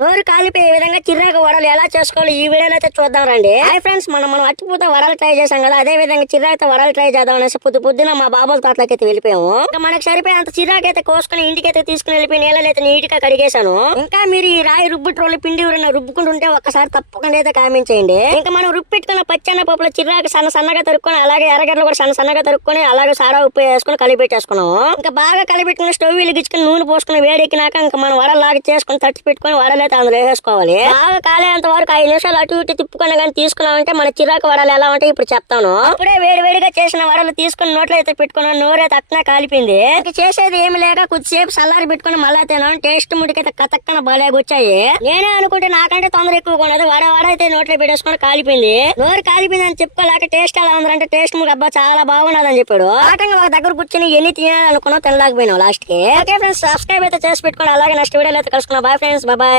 నోరు కాలిపోయే విధంగా చిర్రాక వడలు ఎలా చేసుకోవాలి ఈ వీడియోలో అయితే చూద్దాం రండి. హాయ్ ఫ్రెండ్స్ మనం మనం అట్టిపూత వడలు ట్రై చేసాం కదా. అదే విధంగా చిర్రాకతో వడలు ట్రై చేద్దాం అనేసి పొద్దు పొద్దున మా బాబుల తోటలోకి అయితే వెళ్ళిపోయాము. ఇంకా మనకు సరిపోయేంత చిరాకు అయితే కోసుకుని ఇంటికి అయితే తీసుకుని వెళ్ళిపోయి నీళ్ళలో అయితే నీట్గా కడిగేశాను. ఇంకా మీరు ఈ రాయి రుబ్బు పిండి ఎవరైనా రుబ్బుకుంటుంటే ఒక్కసారి తప్పకుండా అయితే కామెంట్ చేయండి. ఇంకా మనం రుబ్బు పెట్టుకున్న పచ్చన్న పప్పులో చిరాకు సన్న సన్నగా తరుక్కొని అలాగే ఎర్రగడ్డలు కూడా సన్న సన్నగా తరుక్కొని అలాగే సారా ఉప్పు వేసుకొని కలిపెట్టేసుకున్నాము ఇంకా బాగా కలిపెట్టుకుని స్టవ్ వెలిగించుకుని నూనె పోసుకుని వేడెక్కినాక ఇంకా మనం వడలాగా చేసుకుని తట్టి పెట్టుకొని వడలైతే అందులో వేసేసుకోవాలి. బాగా కాలేంత వరకు ఐదు నిమిషాలు అటు ఇటు తిప్పుకొని కానీ తీసుకున్నామంటే మన చిరాకు వడలు ఎలా ఉంటాయి ఇప్పుడు చెప్తాను. అప్పుడే వేడి వేడిగా చేసిన వడలు తీసుకుని నోట్లో అయితే పెట్టుకున్నాను నోరైతే అట్నే కాలిపోయింది. చేసేది ఏమి లేక కొద్దిసేపు సల్లారి పెట్టుకుని మళ్ళా తిన్నాను. టేస్ట్ ముడికైతే కతక్కన బాగా వచ్చాయి. నేనే అనుకుంటే నాకంటే తొందర ఎక్కువ ఉన్నది వడ వడ అయితే నోట్లో పెట్టేసుకొని కాలిపోయింది. నోరు కాలిపోయింది అని చెప్పుకోలేక టేస్ట్ ఎలా ఉందంటే టేస్ట్ ముడి అబ్బా చాలా బాగున్నదని చెప్పాడు. ఆటంగా ఒక దగ్గర కూర్చొని ఎన్ని తినాలనుకున్నా తినలేకపోయినావు లాస్ట్కి ఓకే ఫ్రెండ్స్ సబ్స్క్రైబ్ అయితే చేసి పెట్టుకోండి అలాగే నెక్స్ట్ వీడియోలో అయితే కలుసుకున్నా బాయ్ ఫ్రెండ్స్ బాయ్.